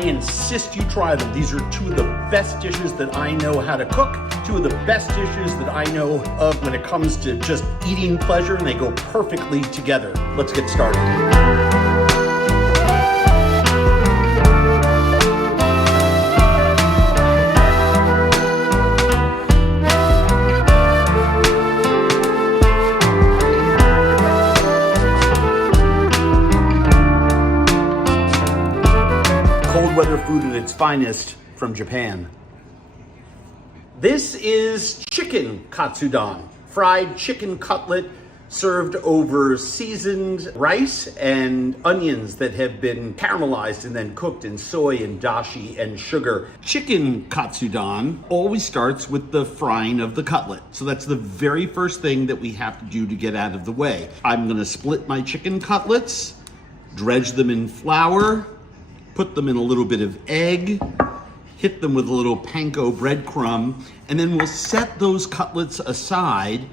I insist you try them. These are two of the best dishes that I know how to cook, two of the best dishes that I know of when it comes to just eating pleasure, and they go perfectly together. Let's get started. Cold weather food at its finest from Japan. This is chicken katsudon, fried chicken cutlet served over seasoned rice and onions that have been caramelized and then cooked in soy and dashi and sugar. Chicken katsudon always starts with the frying of the cutlet. So that's the very first thing that we have to do to get out of the way. I'm gonna split my chicken cutlets, dredge them in flour, put them in a little bit of egg, hit them with a little panko breadcrumb, and then we'll set those cutlets aside,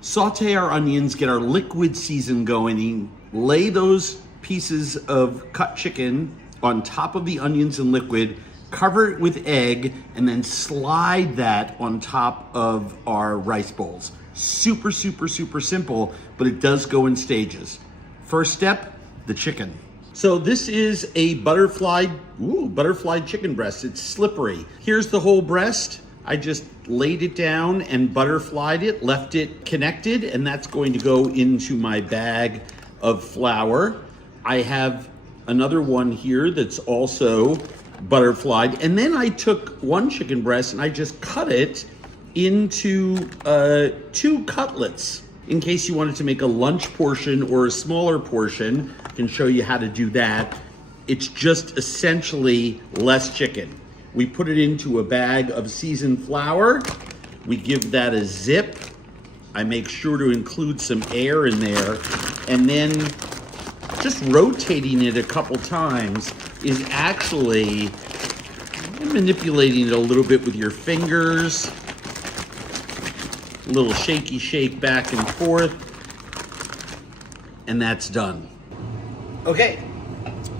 saute our onions, get our liquid season going, lay those pieces of cut chicken on top of the onions and liquid, cover it with egg, and then slide that on top of our rice bowls. Super, super, super simple, but it does go in stages. First step, the chicken. So this is a butterfly chicken breast. It's slippery. Here's the whole breast. I just laid it down and butterflied it, left it connected, and that's going to go into my bag of flour. I have another one here that's also butterflied. And then I took one chicken breast and I just cut it into 2 cutlets. In case you wanted to make a lunch portion or a smaller portion, I can show you how to do that. It's just essentially less chicken. We put it into a bag of seasoned flour. We give that a zip. I make sure to include some air in there. And then just rotating it a couple times is actually manipulating it a little bit with your fingers. A little shaky shake back and forth, and that's done. Okay,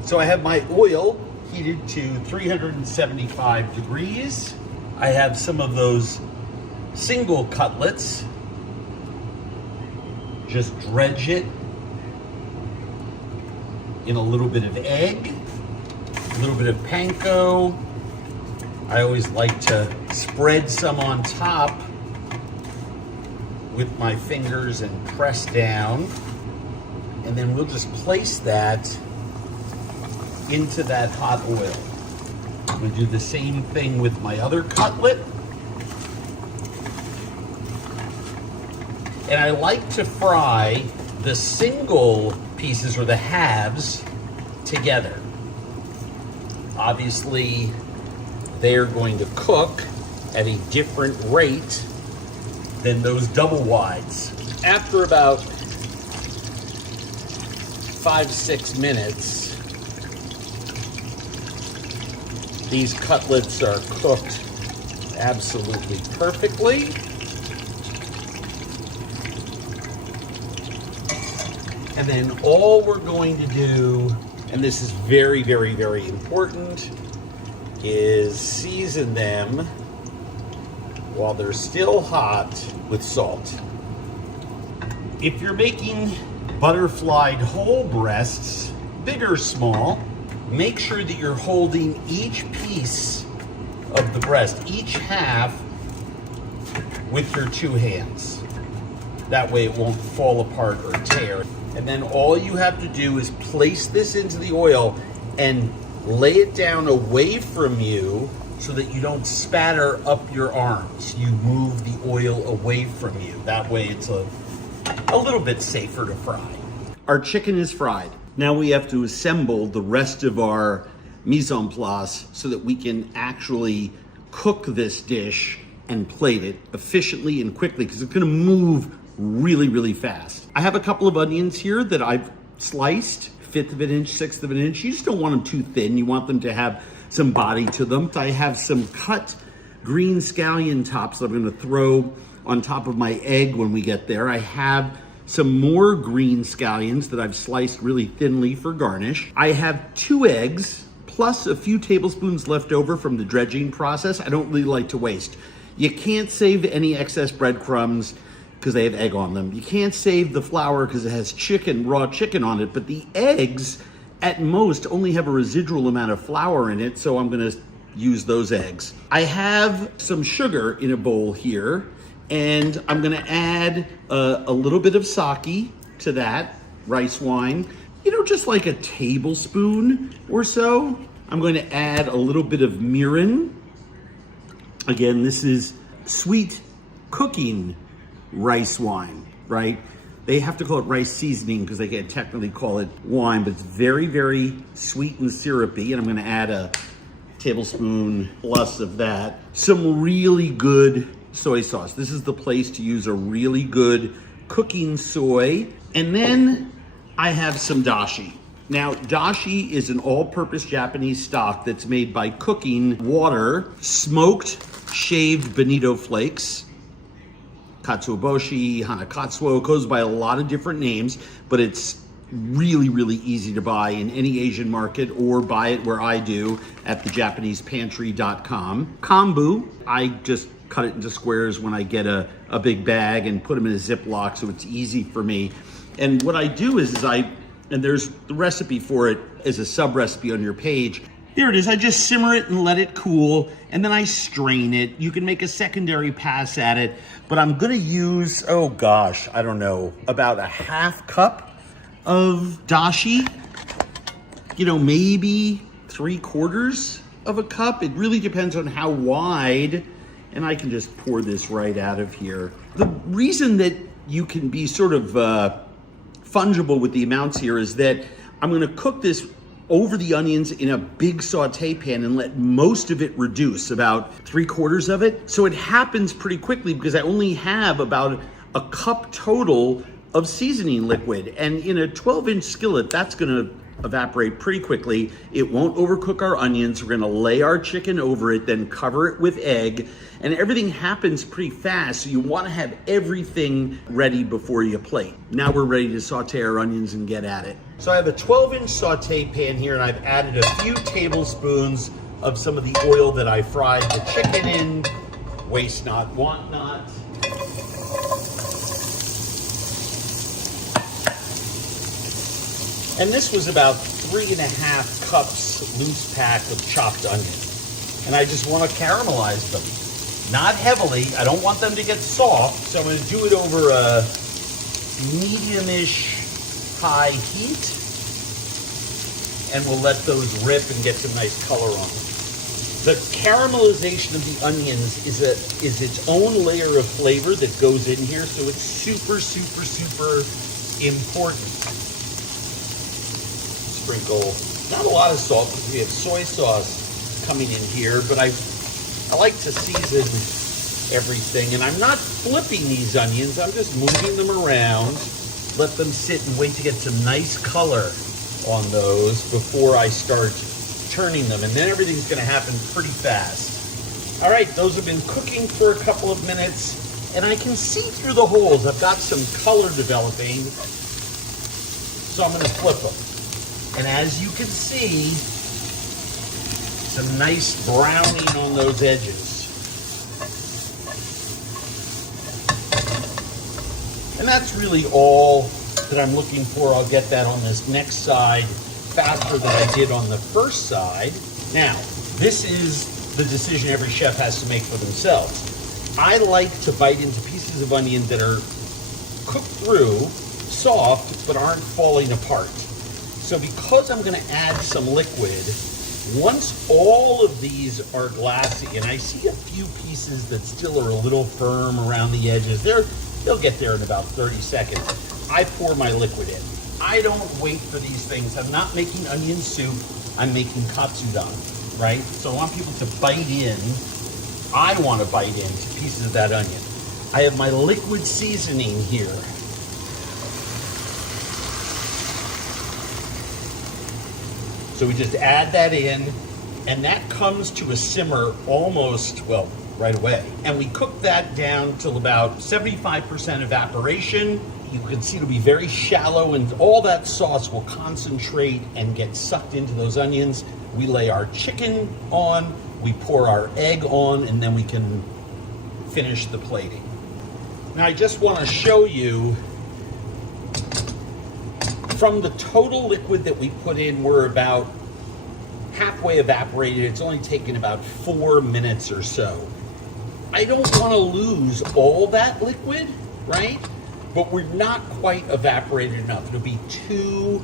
so I have my oil heated to 375 degrees. I have some of those single cutlets. Just dredge it in a little bit of egg, a little bit of panko. I always like to spread some on top with my fingers and press down, and then we'll just place that into that hot oil. I'm gonna do the same thing with my other cutlet. And I like to fry the single pieces or the halves together. Obviously, they're going to cook at a different rate than those double wides. After about 5-6 minutes, these cutlets are cooked absolutely perfectly. And then all we're going to do, and this is very, very, very important, is season them while they're still hot with salt. If you're making butterflied whole breasts, big or small, make sure that you're holding each piece of the breast, each half, with your 2 hands. That way it won't fall apart or tear. And then all you have to do is place this into the oil and lay it down away from you so that you don't spatter up your arms. You move the oil away from you. That way it's a little bit safer to fry. Our chicken is fried. Now we have to assemble the rest of our mise en place so that we can actually cook this dish and plate it efficiently and quickly, because it's gonna move really, really fast. I have a couple of onions here that I've sliced, 1/5 of an inch, 1/6 of an inch. You just don't want them too thin. You want them to have some body to them. I have some cut green scallion tops that I'm gonna throw on top of my egg when we get there. I have some more green scallions that I've sliced really thinly for garnish. I have 2 eggs, plus a few tablespoons left over from the dredging process. I don't really like to waste. You can't save any excess breadcrumbs because they have egg on them. You can't save the flour because it has raw chicken on it, but the eggs at most only have a residual amount of flour in it, so I'm gonna use those eggs. I have some sugar in a bowl here, and I'm gonna add a little bit of sake to that, rice wine, just like a tablespoon or so. I'm going to add a little bit of mirin. Again, this is sweet cooking rice wine, right? They have to call it rice seasoning because they can't technically call it wine, but it's very, very sweet and syrupy. And I'm going to add a tablespoon plus of that. Some really good soy sauce. This is the place to use a really good cooking soy. And then I have some dashi. Now, dashi is an all-purpose Japanese stock that's made by cooking water, smoked, shaved bonito flakes, katsuoboshi, hanakatsuo, goes by a lot of different names, but it's really, really easy to buy in any Asian market or buy it where I do at thejapanesepantry.com. Kombu, I just cut it into squares when I get a big bag and put them in a Ziploc so it's easy for me. And what I do is and there's the recipe for it as a sub recipe on your page. There it is. I just simmer it and let it cool, and then I strain it. You can make a secondary pass at it, but I'm gonna use, oh gosh, I don't know, about a half cup of dashi, maybe 3/4 of a cup. It really depends on how wide, and I can just pour this right out of here. The reason that you can be sort of fungible with the amounts here is that I'm gonna cook this over the onions in a big saute pan and let most of it reduce, about 3/4 of it. So it happens pretty quickly because I only have about a cup total of seasoning liquid. And in a 12-inch skillet, that's gonna evaporate pretty quickly. It won't overcook our onions. We're gonna lay our chicken over it, then cover it with egg, and everything happens pretty fast, so you wanna have everything ready before you plate. Now we're ready to saute our onions and get at it. So I have a 12-inch saute pan here, and I've added a few tablespoons of some of the oil that I fried the chicken in. Waste not, want not. And this was about 3.5 cups loose pack of chopped onion. And I just want to caramelize them. Not heavily, I don't want them to get soft, so I'm going to do it over a medium-ish high heat. And we'll let those rip and get some nice color on them. The caramelization of the onions is its own layer of flavor that goes in here, so it's super, super, super important. Sprinkle not a lot of salt because we have soy sauce coming in here, but I like to season everything, and I'm not flipping these onions. I'm just moving them around, let them sit and wait to get some nice color on those before I start turning them, and then everything's going to happen pretty fast. All right, those have been cooking for a couple of minutes, and I can see through the holes. I've got some color developing, so I'm going to flip them. And as you can see, some nice browning on those edges. And that's really all that I'm looking for. I'll get that on this next side faster than I did on the first side. Now, this is the decision every chef has to make for themselves. I like to bite into pieces of onion that are cooked through, soft, but aren't falling apart. So because I'm gonna add some liquid, once all of these are glassy, and I see a few pieces that still are a little firm around the edges, they'll get there in about 30 seconds. I pour my liquid in. I don't wait for these things. I'm not making onion soup, I'm making katsudon, right? So I want people to bite in. I wanna bite into pieces of that onion. I have my liquid seasoning here. So we just add that in, and that comes to a simmer almost, well, right away. And we cook that down till about 75% evaporation. You can see it'll be very shallow, and all that sauce will concentrate and get sucked into those onions. We lay our chicken on, we pour our egg on, and then we can finish the plating. Now I just want to show you, from the total liquid that we put in, we're about halfway evaporated. It's only taken about 4 minutes or so. I don't want to lose all that liquid, right? But we're not quite evaporated enough. It'll be too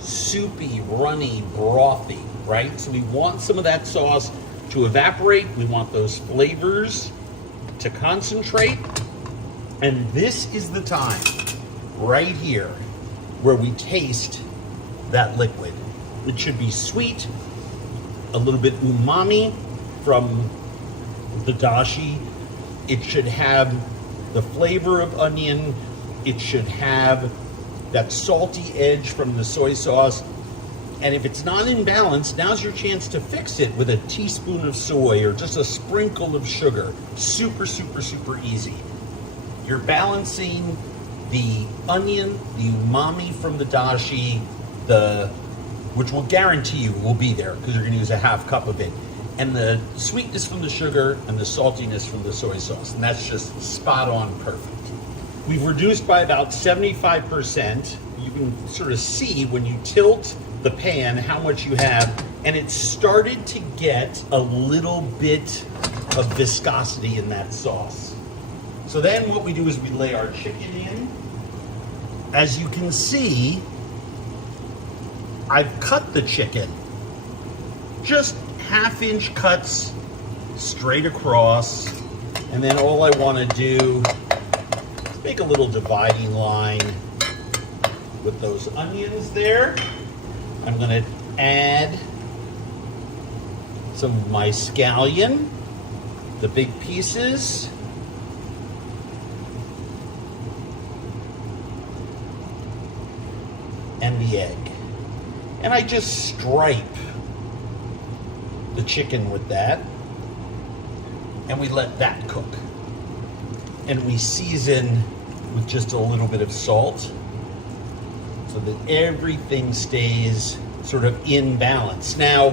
soupy, runny, brothy, right? So we want some of that sauce to evaporate. We want those flavors to concentrate. And this is the time, right here, where we taste that liquid. It should be sweet, a little bit umami from the dashi. It should have the flavor of onion. It should have that salty edge from the soy sauce. And if it's not in balance, now's your chance to fix it with a teaspoon of soy or just a sprinkle of sugar. Super, super, super easy. You're balancing the onion, the umami from the dashi, which will guarantee you will be there because you're going to use a half cup of it, and the sweetness from the sugar and the saltiness from the soy sauce. And that's just spot on perfect. We've reduced by about 75%. You can sort of see when you tilt the pan how much you have, and it's started to get a little bit of viscosity in that sauce. So then what we do is we lay our chicken in. As you can see, I've cut the chicken, just 1/2-inch cuts straight across. And then all I want to do is make a little dividing line with those onions there. I'm going to add some of my scallion, the big pieces. And the egg. And I just stripe the chicken with that, and we let that cook. And we season with just a little bit of salt so that everything stays sort of in balance. Now,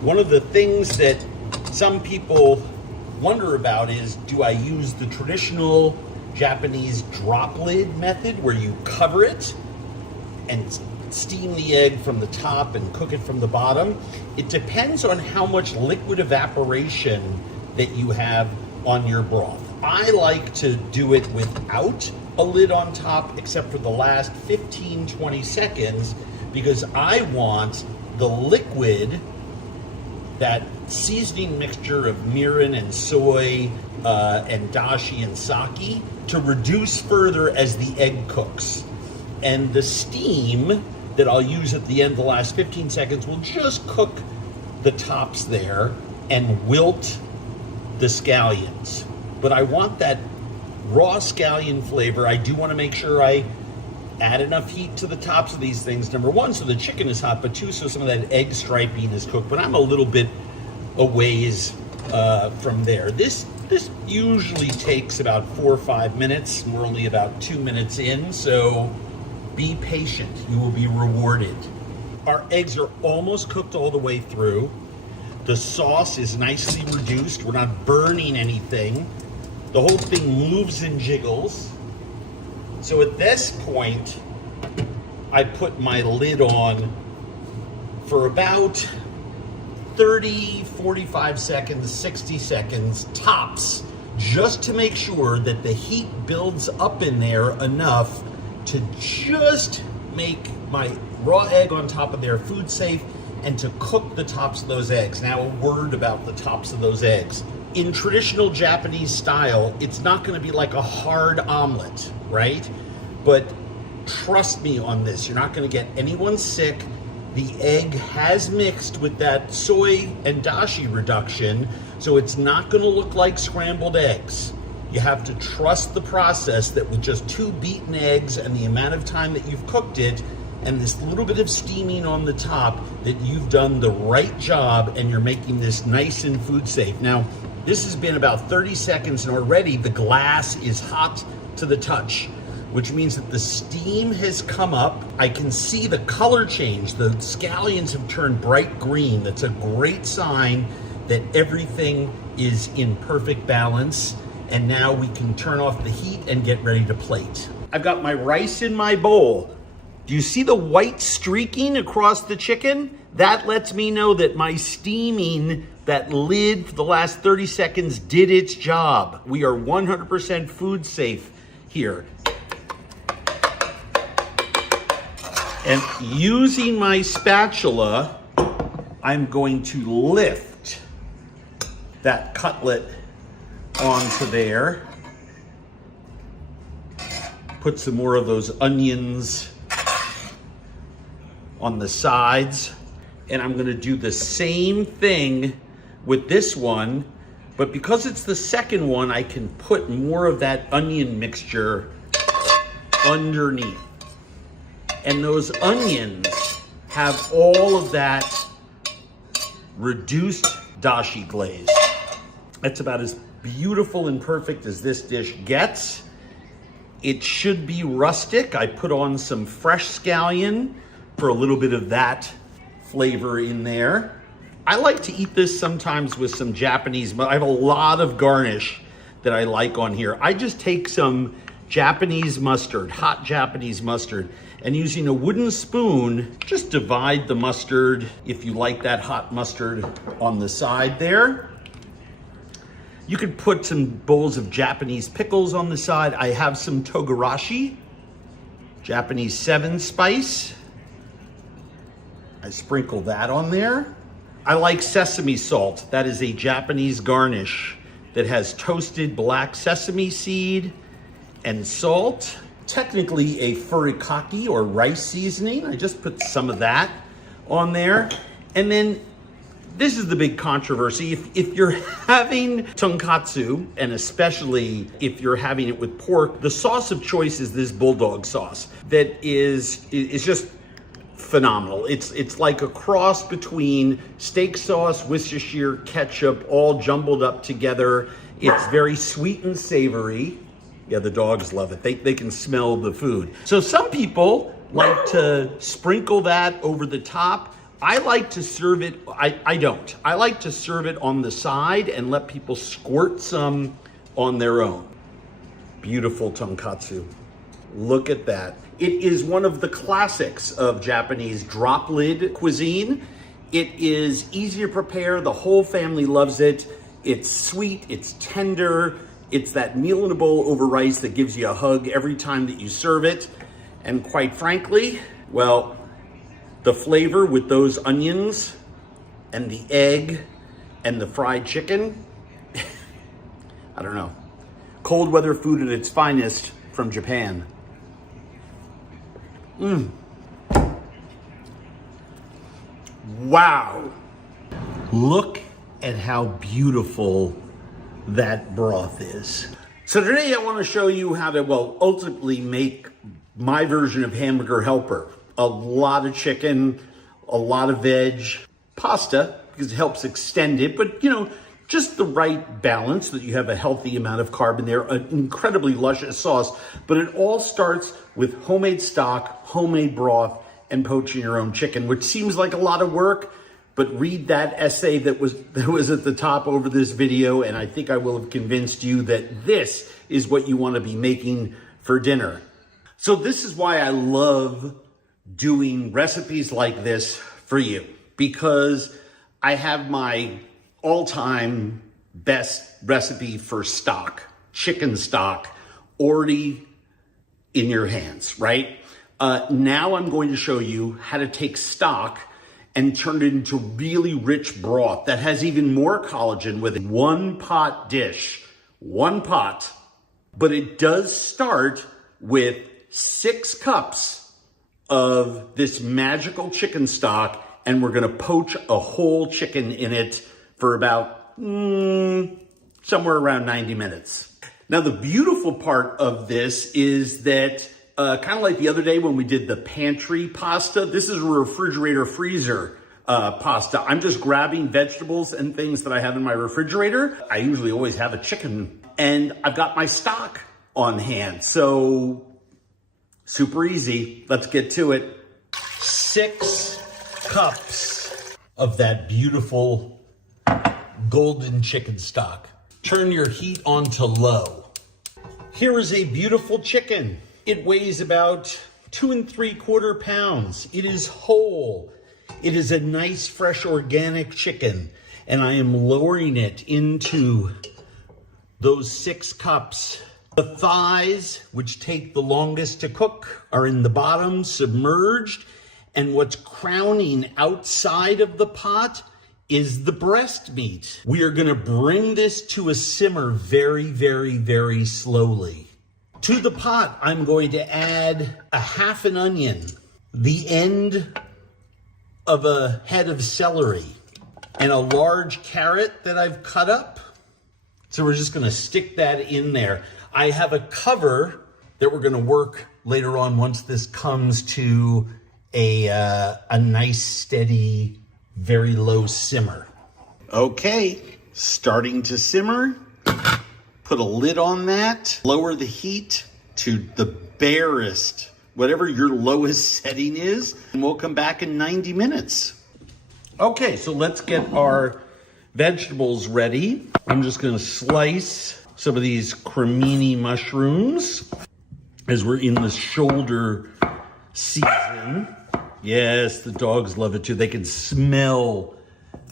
one of the things that some people wonder about is, do I use the traditional Japanese drop lid method where you cover it and steam the egg from the top and cook it from the bottom? It depends on how much liquid evaporation that you have on your broth. I like to do it without a lid on top, except for the last 15-20 seconds, because I want the liquid, that seasoning mixture of mirin and soy and dashi and sake, to reduce further as the egg cooks. And the steam that I'll use at the end, the last 15 seconds, will just cook the tops there and wilt the scallions. But I want that raw scallion flavor. I do want to make sure I add enough heat to the tops of these things. Number one, so the chicken is hot, but two, so some of that egg striping is cooked. But I'm a little bit a ways from there. This usually takes about 4 or 5 minutes. We're only about 2 minutes in, so be patient, you will be rewarded. Our eggs are almost cooked all the way through. The sauce is nicely reduced. We're not burning anything. The whole thing moves and jiggles. So at this point, I put my lid on for about 30, 45 seconds, 60 seconds, tops, just to make sure that the heat builds up in there enough to just make my raw egg on top of there food safe and to cook the tops of those eggs. Now, a word about the tops of those eggs. In traditional Japanese style, it's not going to be like a hard omelet, right? But trust me on this, you're not going to get anyone sick. The egg has mixed with that soy and dashi reduction, so it's not going to look like scrambled eggs. You have to trust the process that with just 2 beaten eggs and the amount of time that you've cooked it and this little bit of steaming on the top, that you've done the right job and you're making this nice and food safe. Now, this has been about 30 seconds and already the glass is hot to the touch. which means that the steam has come up. I can see the color change. The scallions have turned bright green. That's a great sign that everything is in perfect balance. And now we can turn off the heat and get ready to plate. I've got my rice in my bowl. Do you see the white streaking across the chicken? That lets me know that my steaming, that lid for the last 30 seconds did its job. We are 100% food safe here. And using my spatula, I'm going to lift that cutlet onto there. Put some more of those onions on the sides. And I'm gonna do the same thing with this one, but because it's the second one, I can put more of that onion mixture underneath. And those onions have all of that reduced dashi glaze. That's about as beautiful and perfect as this dish gets. It should be rustic. I put on some fresh scallion for a little bit of that flavor in there. I like to eat this sometimes with some Japanese, but I have a lot of garnish that I like on here. I just take some Japanese mustard, hot Japanese mustard, and using a wooden spoon, just divide the mustard, if you like that hot mustard, on the side there. You could put some bowls of Japanese pickles on the side. I have some togarashi, Japanese 7 spice. I sprinkle that on there. I like sesame salt. That is a Japanese garnish that has toasted black sesame seed and salt. Technically a furikake or rice seasoning. I just put some of that on there. And then this is the big controversy. If you're having tonkatsu, and especially if you're having it with pork, the sauce of choice is this bulldog sauce that is just phenomenal. It's like a cross between steak sauce, Worcestershire, ketchup, all jumbled up together. It's very sweet and savory. Yeah, the dogs love it. They can smell the food. So some people like to sprinkle that over the top. I like to serve it, I don't. I like to serve it on the side and let people squirt some on their own. Beautiful tonkatsu. Look at that. It is one of the classics of Japanese drop lid cuisine. It is easy to prepare. The whole family loves it. It's sweet, it's tender. It's that meal in a bowl over rice that gives you a hug every time that you serve it. And quite frankly, well, the flavor with those onions and the egg and the fried chicken, I don't know. Cold weather food at its finest from Japan. Wow. Look at how beautiful that broth is. So today I want to show you how to, well, ultimately make my version of hamburger helper. A lot of chicken, a lot of veg, pasta, because it helps extend it, but you know, just the right balance that you have a healthy amount of carb in there, an incredibly luscious sauce, but it all starts with homemade stock, homemade broth, and poaching your own chicken, which seems like a lot of work, but read that essay that was at the top over this video, and I think I will have convinced you that this is what you want to be making for dinner. So this is why I love doing recipes like this for you, because I have my all-time best recipe for stock, chicken stock, already in your hands, right? Now I'm going to show you how to take stock and turn it into really rich broth that has even more collagen with it. One pot dish, one pot, but it does start with 6 cups of this magical chicken stock, and we're gonna poach a whole chicken in it for about somewhere around 90 minutes. Now, the beautiful part of this is that kind of like the other day when we did the pantry pasta, this is a refrigerator freezer pasta. I'm just grabbing vegetables and things that I have in my refrigerator. I usually always have a chicken, and I've got my stock on hand. So Super easy. Let's get to it. 6 cups of that beautiful golden chicken stock. Turn your heat on to low. Here is a beautiful chicken. It weighs about 2 3/4 pounds. It is whole. It is a nice, fresh, organic chicken. And I am lowering it into those 6 cups. The thighs, which take the longest to cook, are in the bottom, submerged. And what's crowning outside of the pot is the breast meat. We are gonna bring this to a simmer very, very, very slowly. To the pot, I'm going to add a half an onion, the end of a head of celery, and a large carrot that I've cut up. So we're just gonna stick that in there. I have a cover that we're gonna work later on once this comes to a nice, steady, very low simmer. Okay, starting to simmer. Put a lid on that. Lower the heat to the barest, whatever your lowest setting is, and we'll come back in 90 minutes. Okay, so let's get our vegetables ready. I'm just gonna slice some of these cremini mushrooms as we're in the shoulder season. Yes, the dogs love it too. They can smell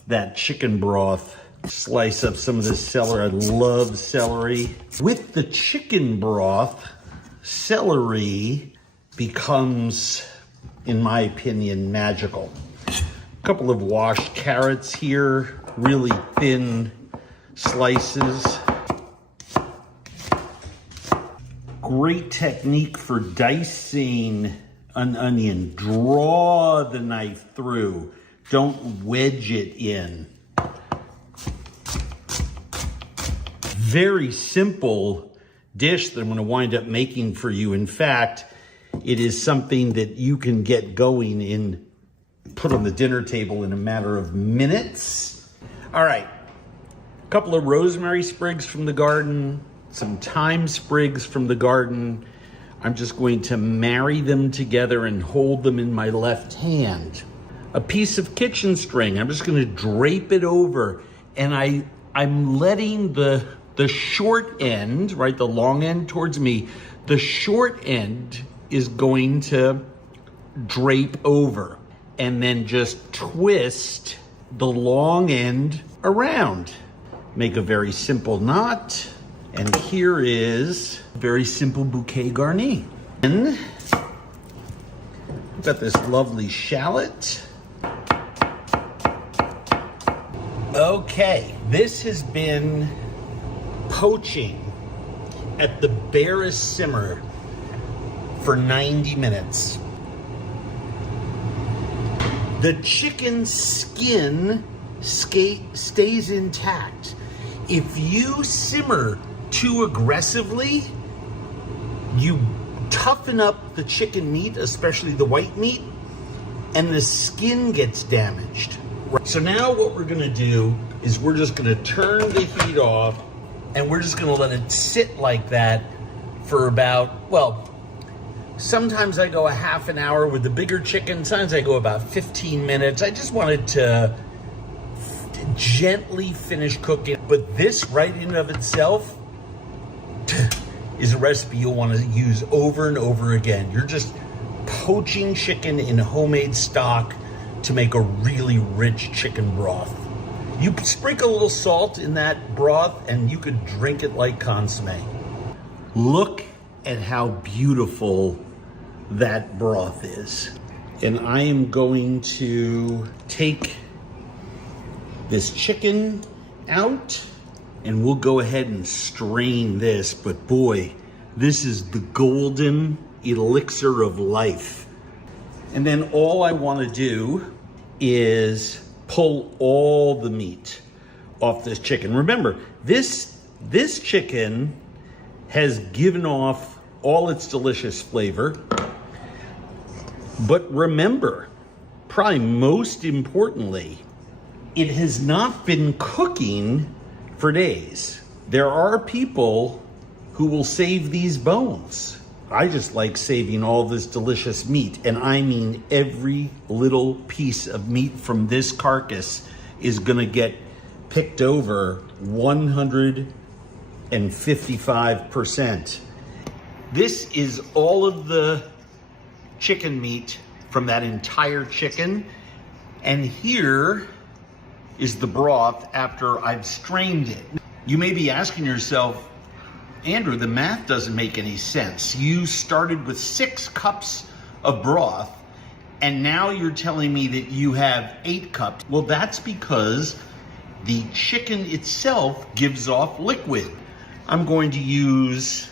that chicken broth. Slice up some of this celery. I love celery. With the chicken broth, celery becomes, in my opinion, magical. A couple of washed carrots here, really thin slices. Great technique for dicing an onion. Draw the knife through. Don't wedge it in. Very simple dish that I'm going to wind up making for you. In fact, it is something that you can get going in, put on the dinner table in a matter of minutes. All right, a couple of rosemary sprigs from the garden, some thyme sprigs from the garden. I'm just going to marry them together and hold them in my left hand. A piece of kitchen string, I'm just going to drape it over, and I'm letting the short end, right, the long end towards me, the short end is going to drape over, and then just twist the long end around. Make a very simple knot, and here is a very simple bouquet garni. And we've got this lovely shallot. Okay, this has been poaching at the barest simmer for 90 minutes. The chicken skin stays intact. If you simmer too aggressively, you toughen up the chicken meat, especially the white meat, and the skin gets damaged. So now what we're gonna do is we're just gonna turn the heat off, and we're just gonna let it sit like that for about, well, sometimes I go a half an hour with the bigger chicken, sometimes I go about 15 minutes. I just wanted to gently finish cooking. But this right in and of itself is a recipe you'll want to use over and over again. You're just poaching chicken in homemade stock to make a really rich chicken broth. You sprinkle a little salt in that broth and you could drink it like consommé. Look at how beautiful that broth is. And I am going to take this chicken out and we'll go ahead and strain this. But boy, this is the golden elixir of life. And then all I want to do is pull all the meat off this chicken. Remember, this chicken has given off all its delicious flavor. But remember, probably most importantly, it has not been cooking for days. There are people who will save these bones. I just like saving all this delicious meat, and I mean every little piece of meat from this carcass is gonna get picked over 155%. This is all of the chicken meat from that entire chicken, and here is the broth after I've strained it. You may be asking yourself, Andrew, the math doesn't make any sense. You started with 6 cups of broth, and now you're telling me that you have 8 cups. Well, that's because the chicken itself gives off liquid. I'm going to use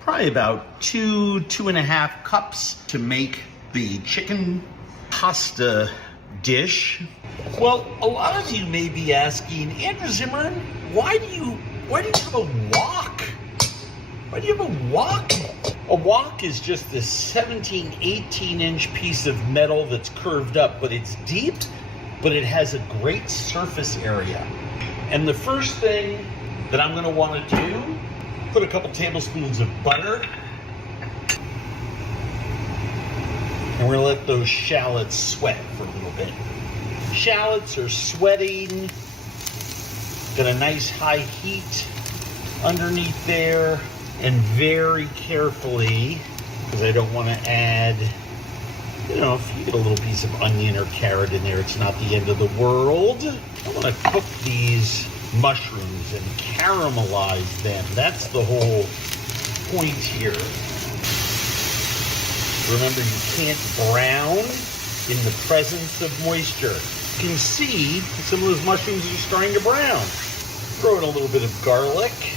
probably about 2.5 cups to make the chicken pasta dish. Well, a lot of you may be asking, Andrew Zimmern, why do you have a wok? Why do you have a wok? A wok is just this 17, 18-inch piece of metal that's curved up, but it's deep, but it has a great surface area. And the first thing that I'm gonna wanna do, put a couple tablespoons of butter, and we're gonna let those shallots sweat for a little bit. Shallots are sweating, got a nice high heat underneath there. And very carefully, because I don't want to add, if you get a little piece of onion or carrot in there, it's not the end of the world. I want to cook these mushrooms and caramelize them. That's the whole point here. Remember, you can't brown in the presence of moisture. You can see some of those mushrooms are starting to brown. Throw in a little bit of garlic.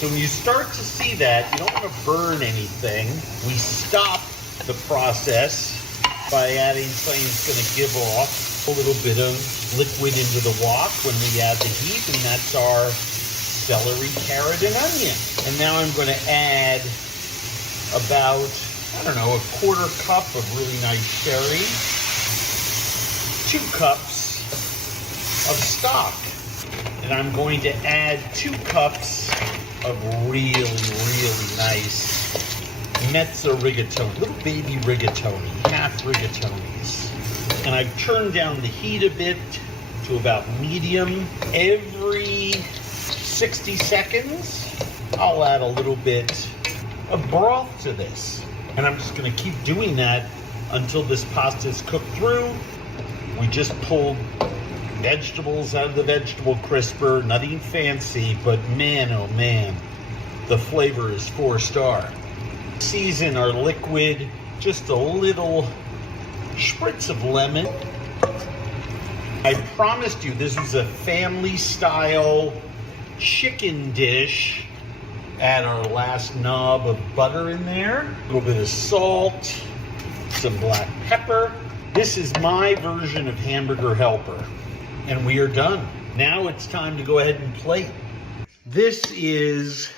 So when you start to see that, you don't want to burn anything. We stop the process by adding something that's going to give off a little bit of liquid into the wok when we add the heat, and that's our celery, carrot, and onion. And now I'm going to add about, a quarter cup of really nice sherry, 2 cups of stock, and I'm going to add 2 cups of really, really nice mezzo rigatoni, little baby rigatoni, half rigatonis. And I've turned down the heat a bit to about medium. Every 60 seconds, I'll add a little bit of broth to this. And I'm just gonna keep doing that until this pasta is cooked through. We just pulled vegetables out of the vegetable crisper, nothing fancy, but man, oh man, the flavor is 4-star. Season our liquid, just a little spritz of lemon. I promised you this is a family-style chicken dish. Add our last knob of butter in there, a little bit of salt, some black pepper. This is my version of Hamburger Helper. And we are done. Now it's time to go ahead and plate. This is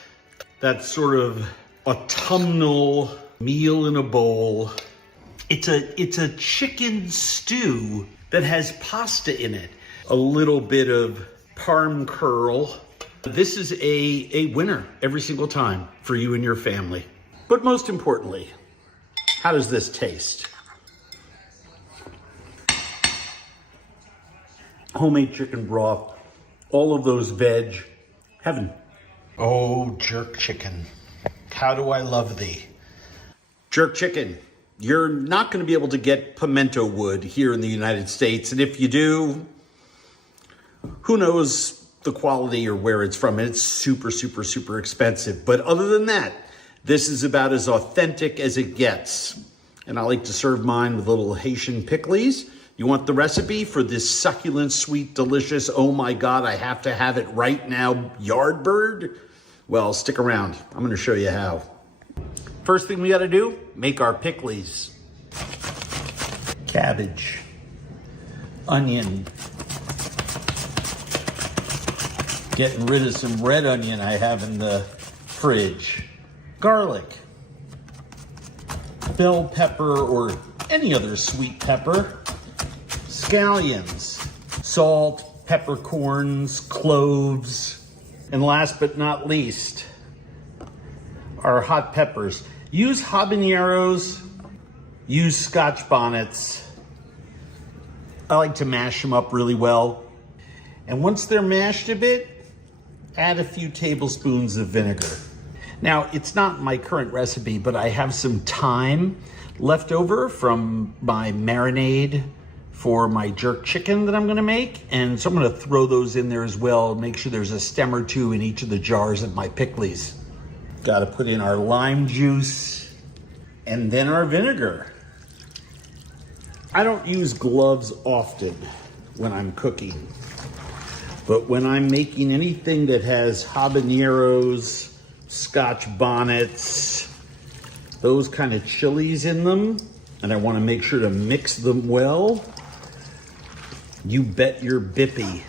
that sort of autumnal meal in a bowl. It's a chicken stew that has pasta in it. A little bit of parm curl. This is a winner every single time for you and your family. But most importantly, how does this taste? Homemade chicken broth, all of those veg, heaven. Oh, jerk chicken, how do I love thee. Jerk chicken, you're not gonna be able to get pimento wood here in the United States, and if you do, who knows the quality or where it's from. It's super, super, super expensive. But other than that, this is about as authentic as it gets. And I like to serve mine with little Haitian pickles. You want the recipe for this succulent, sweet, delicious, oh my God, I have to have it right now, yard bird? Well, stick around. I'm gonna show you how. First thing we gotta do, make our pickles. Cabbage, onion, getting rid of some red onion I have in the fridge, garlic, bell pepper or any other sweet pepper, scallions, salt, peppercorns, cloves, and last but not least, our hot peppers. Use habaneros, use Scotch bonnets. I like to mash them up really well. And once they're mashed a bit, add a few tablespoons of vinegar. Now, it's not my current recipe, but I have some thyme left over from my marinade for my jerk chicken that I'm gonna make. And so I'm gonna throw those in there as well. Make sure there's a stem or two in each of the jars of my pickles. Gotta put in our lime juice and then our vinegar. I don't use gloves often when I'm cooking, but when I'm making anything that has habaneros, Scotch bonnets, those kind of chilies in them, and I want to make sure to mix them well, you bet your bippy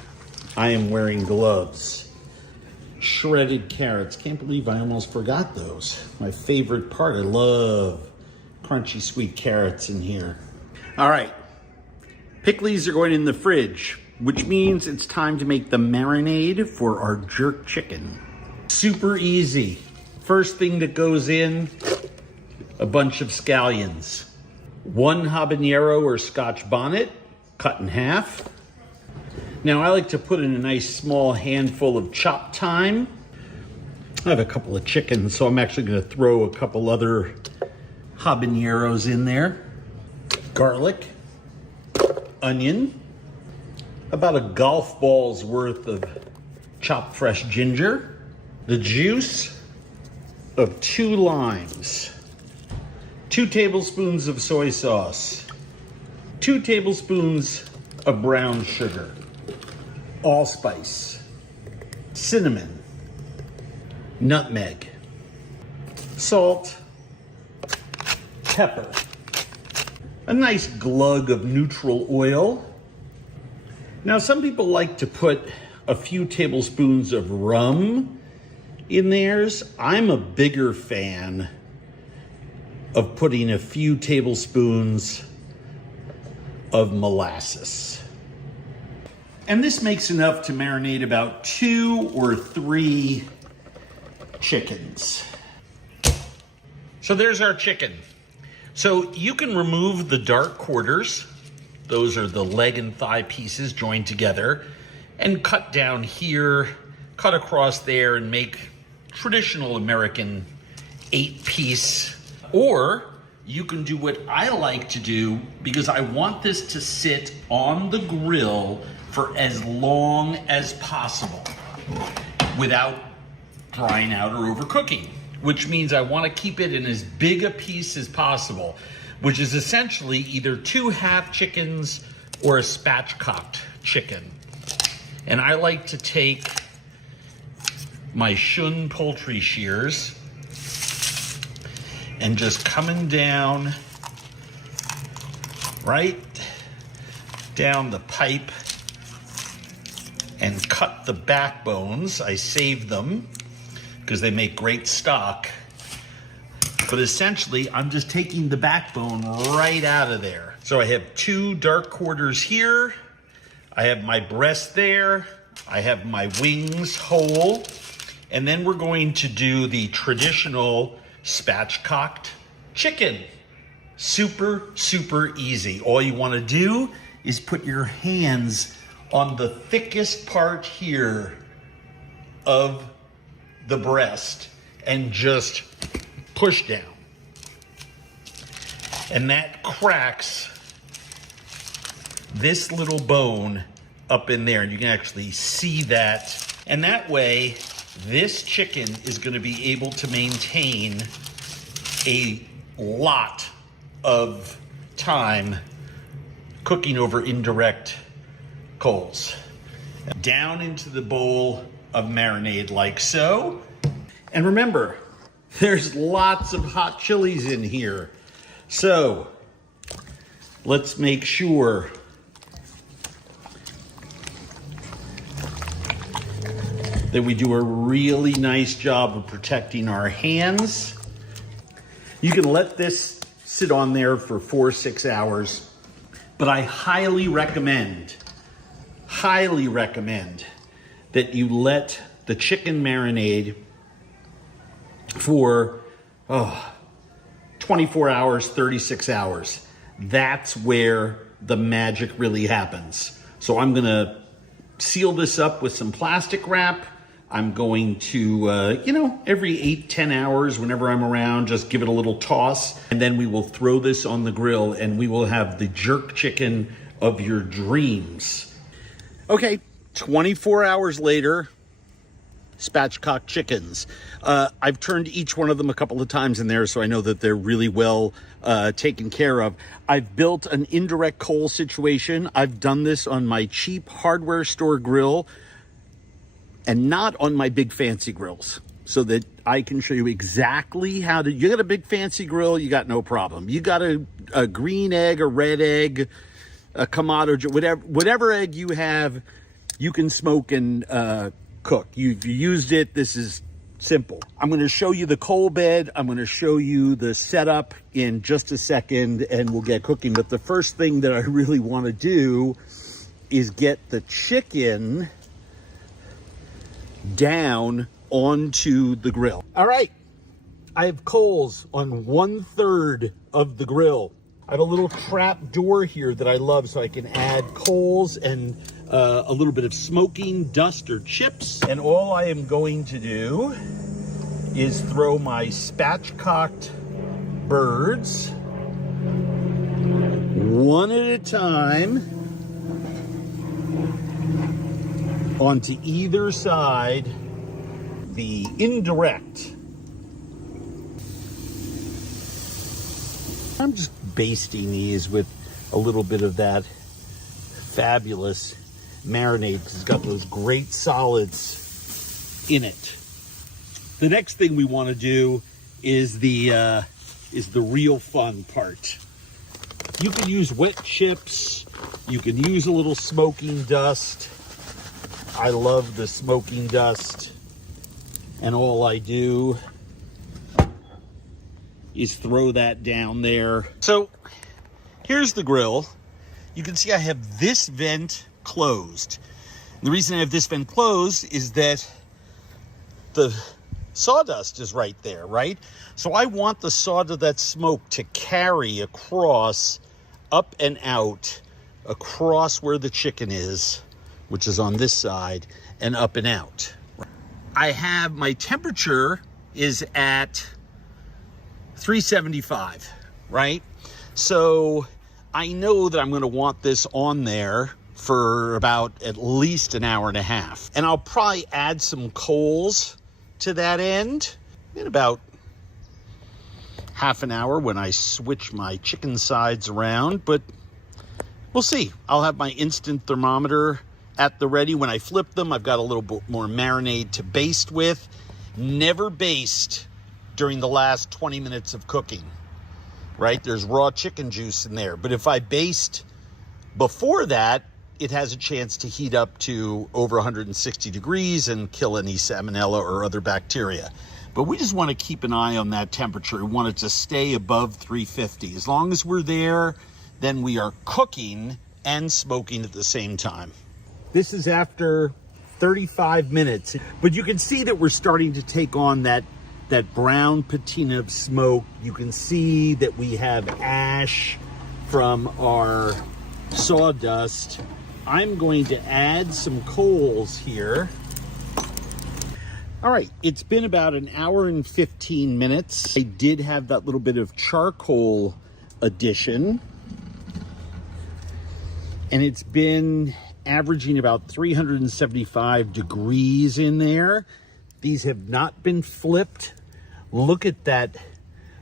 I am wearing gloves. Shredded carrots. Can't believe I almost forgot those. My favorite part. I love crunchy sweet carrots in here. All right, pickles are going in the fridge, which means it's time to make the marinade for our jerk chicken. Super easy. First thing that goes in, a bunch of scallions. 1 habanero or Scotch bonnet, cut in half. Now I like to put in a nice small handful of chopped thyme. I have a couple of chickens, so I'm actually gonna throw a couple other habaneros in there. Garlic, onion, about a golf ball's worth of chopped fresh ginger, the juice of 2 limes, 2 tablespoons of soy sauce, 2 tablespoons of brown sugar, allspice, cinnamon, nutmeg, salt, pepper, a nice glug of neutral oil. Now, some people like to put a few tablespoons of rum in theirs. I'm a bigger fan of putting a few tablespoons of molasses. And this makes enough to marinate about 2 or 3 chickens. So there's our chicken. So you can remove the dark quarters. Those are the leg and thigh pieces joined together, and cut down here, cut across there, and make traditional American 8-piece. Or you can do what I like to do, because I want this to sit on the grill for as long as possible without drying out or overcooking, which means I want to keep it in as big a piece as possible, which is essentially either 2 half chickens or a spatchcocked chicken. And I like to take my Shun poultry shears and just coming down right down the pipe and cut the backbones. I save them because they make great stock. But essentially, I'm just taking the backbone right out of there. So I have 2 dark quarters here. I have my breast there. I have my wings whole. And then we're going to do the traditional spatchcocked chicken. Super, super easy. All you want to do is put your hands on the thickest part here of the breast and just push down. And that cracks this little bone up in there, and you can actually see that. And that way, this chicken is going to be able to maintain a lot of time cooking over indirect coals. Down into the bowl of marinade like so. And remember, there's lots of hot chilies in here. So let's make sure that we do a really nice job of protecting our hands. You can let this sit on there for 4 or 6 hours, but I highly recommend that you let the chicken marinade for 24 hours, 36 hours. That's where the magic really happens. So I'm gonna seal this up with some plastic wrap. I'm going to, every 8-10 hours, whenever I'm around, just give it a little toss. And then we will throw this on the grill and we will have the jerk chicken of your dreams. Okay, 24 hours later, spatchcock chickens. I've turned each one of them a couple of times in there, so I know that they're really well taken care of. I've built an indirect coal situation. I've done this on my cheap hardware store grill and not on my big fancy grills, so that I can show you exactly how to. You got a big fancy grill, you got no problem. You got a green egg, a red egg, a Kamado, whatever egg you have, you can smoke and cook. You've used it. This is simple. I'm going to show you the coal bed. I'm going to show you the setup in just a second, and we'll get cooking. But the first thing that I really want to do is get the chicken down onto the grill. All right, I have coals on 1/3 of the grill. I have a little trap door here that I love, so I can add coals and a little bit of smoking dust or chips. And all I am going to do is throw my spatchcocked birds one at a time onto either side, the indirect. I'm just basting these with a little bit of that fabulous marinade because it's got those great solids in it. The next thing we want to do is the real fun part. You can use wet chips. You can use a little smoking dust. I love the smoking dust. And all I do is throw that down there. So here's the grill. You can see I have this vent closed. And the reason I have this vent closed is that the sawdust is right there, right? So I want the sawdust, that smoke, to carry across, up and out, across where the chicken is, which is on this side, and up and out. I have, my temperature is at 375, right? So I know that I'm going to want this on there for about at least an hour and a half. And I'll probably add some coals to that end in about half an hour when I switch my chicken sides around, but we'll see. I'll have my instant thermometer at the ready. When I flip them, I've got a little bit more marinade to baste with. Never baste during the last 20 minutes of cooking, right? There's raw chicken juice in there. But if I baste before that, it has a chance to heat up to over 160 degrees and kill any salmonella or other bacteria. But we just want to keep an eye on that temperature. We want it to stay above 350. As long as we're there, then we are cooking and smoking at the same time. This is after 35 minutes, but you can see that we're starting to take on that brown patina of smoke. You can see that we have ash from our sawdust. I'm going to add some coals here. All right, it's been about an hour and 15 minutes. I did have that little bit of charcoal addition, and it's been averaging about 375 degrees in there. These have not been flipped. Look at that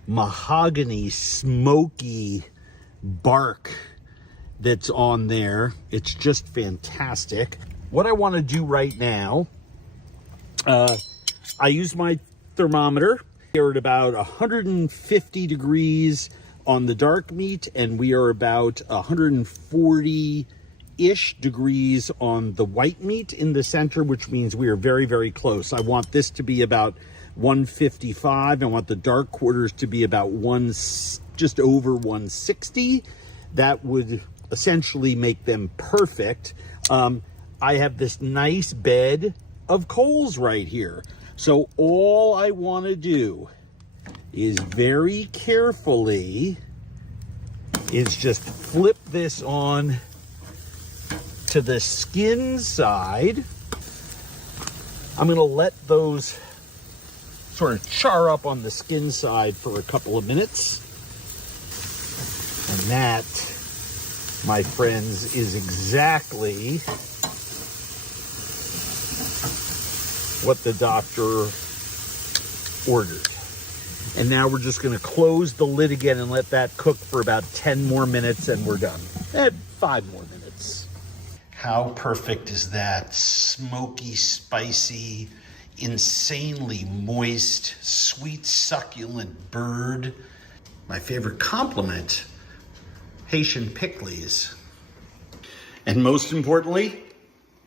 mahogany, smoky bark that's on there. It's just fantastic. What I want to do right now, I use my thermometer. We're at about 150 degrees on the dark meat, and we are about 140-ish degrees on the white meat in the center, which means we are very, very close. I want this to be about 155. I want the dark quarters to be about just over 160. That would essentially make them perfect. I have this nice bed of coals right here. So all I want to do is very carefully is just flip this on to the skin side. I'm gonna let those sort of char up on the skin side for a couple of minutes. And that, my friends, is exactly what the doctor ordered. And now we're just gonna close the lid again and let that cook for about 10 more minutes and we're done. 5 more minutes. How perfect is that? Smoky, spicy, insanely moist, sweet, succulent bird. My favorite compliment, Haitian pickles. And most importantly,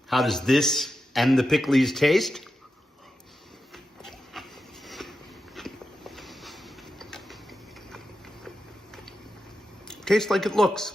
how does this and the pickles taste? Tastes like it looks.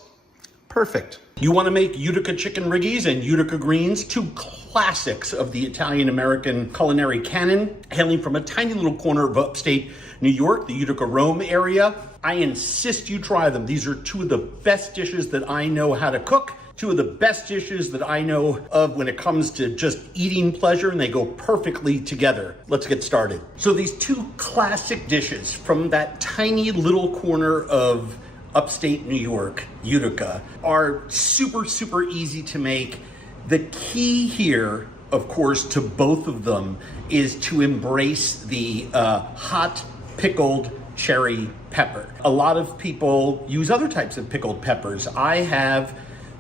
Perfect. You want to make Utica Chicken Riggies and Utica Greens, two classics of the Italian-American culinary canon, hailing from a tiny little corner of upstate New York, the Utica Rome area. I insist you try them. These are two of the best dishes that I know how to cook, two of the best dishes that I know of when it comes to just eating pleasure, and they go perfectly together. Let's get started. So these two classic dishes from that tiny little corner of upstate New York, Utica, are super, super easy to make. The key here, of course, to both of them is to embrace the hot pickled cherry pepper. A lot of people use other types of pickled peppers. I have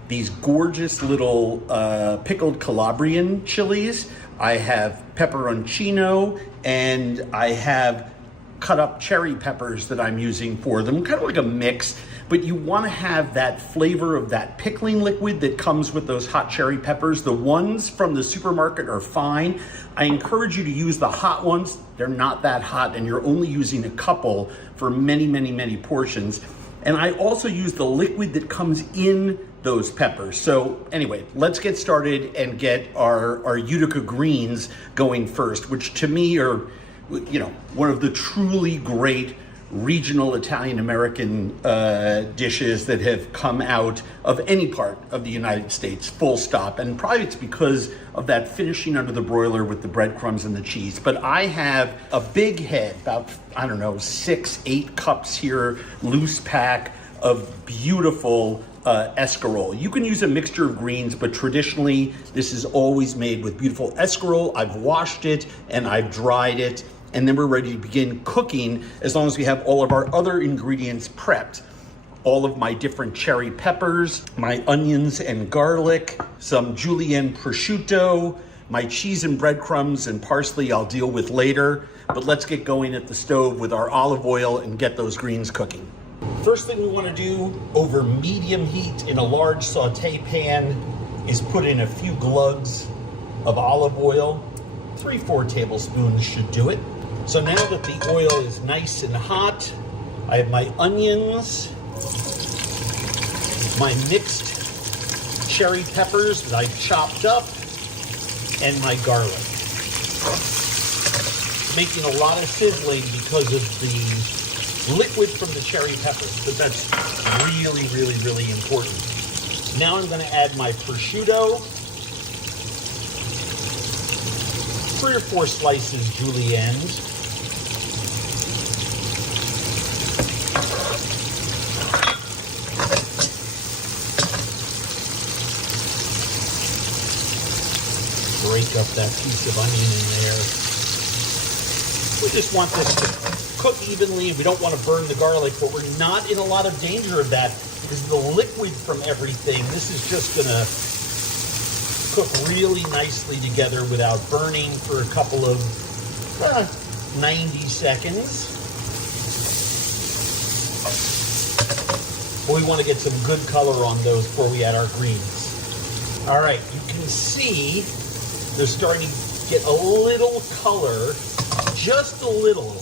these gorgeous little pickled Calabrian chilies. I have pepperoncino, and I have cut up cherry peppers that I'm using for them, kind of like a mix, but you want to have that flavor of that pickling liquid that comes with those hot cherry peppers. The ones from the supermarket are fine. I encourage you to use the hot ones. They're not that hot, and you're only using a couple for many, many, many portions. And I also use the liquid that comes in those peppers. So anyway, let's get started and get our Utica greens going first, which to me are, you know, one of the truly great regional Italian-American dishes that have come out of any part of the United States, full stop. And probably it's because of that finishing under the broiler with the breadcrumbs and the cheese. But I have a big head, about, I don't know, 6-8 cups here, loose pack of beautiful escarole. You can use a mixture of greens, but traditionally this is always made with beautiful escarole. I've washed it and I've dried it, and then we're ready to begin cooking as long as we have all of our other ingredients prepped. All of my different cherry peppers, my onions and garlic, some julienne prosciutto, my cheese and breadcrumbs and parsley I'll deal with later, but let's get going at the stove with our olive oil and get those greens cooking. First thing we want to do over medium heat in a large saute pan is put in a few glugs of olive oil. 3-4 tablespoons should do it. So now that the oil is nice and hot, I have my onions, my mixed cherry peppers that I chopped up, and my garlic. Making a lot of sizzling because of the liquid from the cherry peppers, but that's really, really, really important. Now I'm going to add my prosciutto, 3 or 4 slices julienne, break up that piece of onion in there. We just want this to cook evenly. We don't want to burn the garlic, but we're not in a lot of danger of that because the liquid from everything, this is just going to cook really nicely together without burning for a couple of 90 seconds. But we want to get some good color on those before we add our greens. All right, you can see they're starting to get a little color, just a little,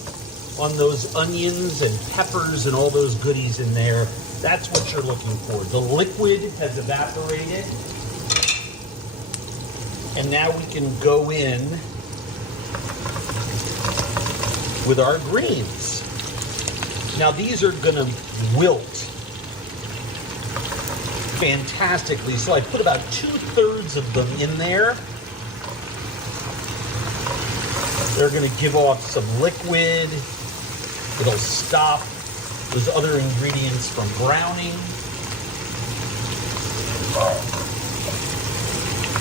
on those onions and peppers and all those goodies in there. That's what you're looking for. The liquid has evaporated. And now we can go in with our greens. Now these are gonna wilt fantastically, so I put about 2/3 of them in there. They're gonna give off some liquid. It'll stop those other ingredients from browning.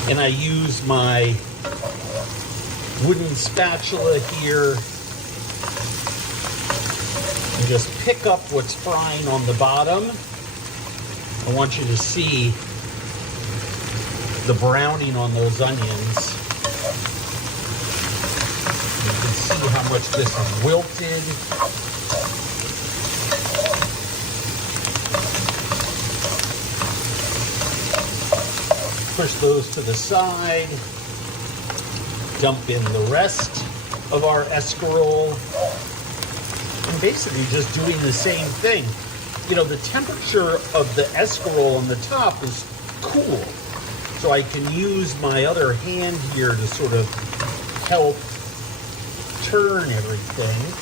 And I use my wooden spatula here and just pick up what's frying on the bottom. I want you to see the browning on those onions. You can see how much this is wilted. Push those to the side. Dump in the rest of our escarole. And basically just doing the same thing. You know, the temperature of the escarole on the top is cool. So I can use my other hand here to sort of help turn everything.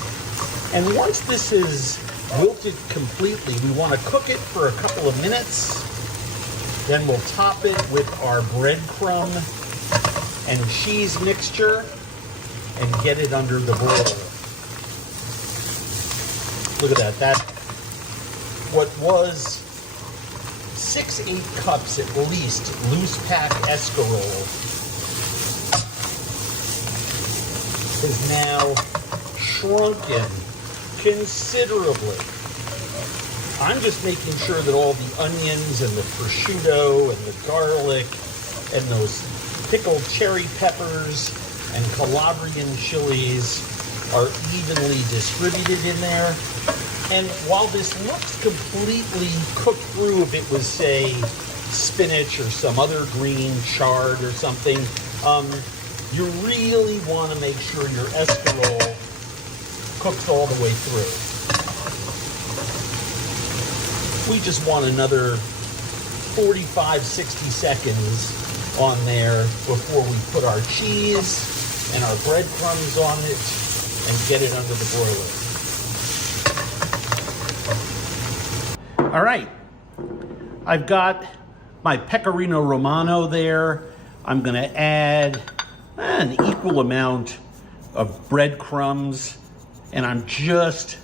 And once this is wilted completely, we want to cook it for a couple of minutes. Then we'll top it with our breadcrumb and cheese mixture and get it under the broiler. Look at that. That what was 6-8 cups at least loose pack escarole is now shrunken considerably. I'm just making sure that all the onions and the prosciutto and the garlic and those pickled cherry peppers and Calabrian chilies are evenly distributed in there. And while this looks completely cooked through, if it was, say, spinach or some other green chard or something, you really want to make sure your escarole cooks all the way through. We just want another 45-60 seconds on there before we put our cheese and our breadcrumbs on it and get it under the broiler. All right, I've got my pecorino romano there. I'm gonna add an equal amount of breadcrumbs, and I'm just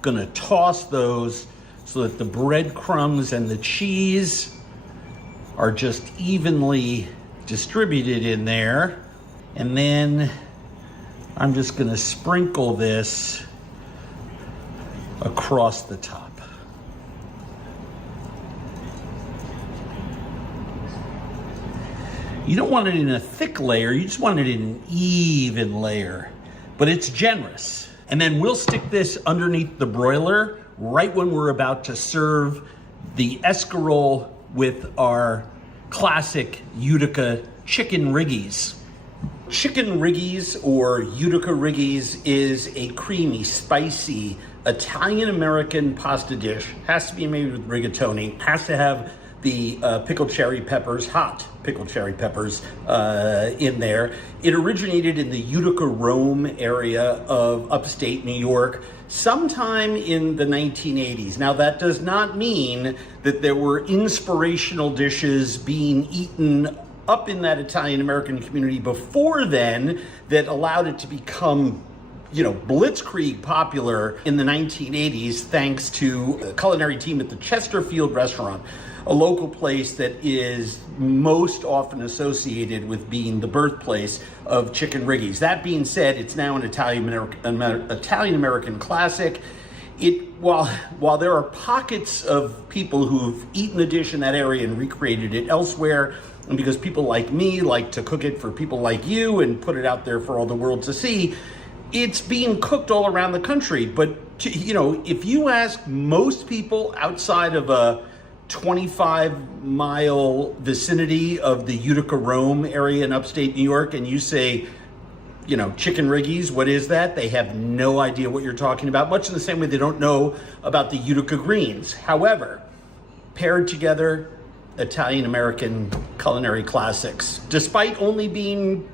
gonna toss those so that the breadcrumbs and the cheese are just evenly distributed in there. And then I'm just gonna sprinkle this across the top. You don't want it in a thick layer, you just want it in an even layer, but it's generous. And then we'll stick this underneath the broiler right when we're about to serve the escarole with our classic Utica chicken Riggies. Chicken Riggies or Utica Riggies is a creamy, spicy, Italian-American pasta dish. Has to be made with rigatoni, has to have the pickled cherry peppers, hot pickled cherry peppers in there. It originated in the Utica, Rome area of upstate New York sometime in the 1980s. Now that does not mean that there were inspirational dishes being eaten up in that Italian-American community before then that allowed it to become, you know, blitzkrieg popular in the 1980s thanks to a culinary team at the Chesterfield restaurant, a local place that is most often associated with being the birthplace of chicken Riggies. That being said, it's now an Italian-American classic. While there are pockets of people who've eaten the dish in that area and recreated it elsewhere, and because people like me like to cook it for people like you and put it out there for all the world to see, it's being cooked all around the country. But, you know, if you ask most people outside of a 25-mile vicinity of the Utica, Rome area in upstate New York, and you say, you know, chicken Riggies, what is that? They have no idea what you're talking about, much in the same way they don't know about the Utica greens. However, paired together, Italian-American culinary classics, despite only being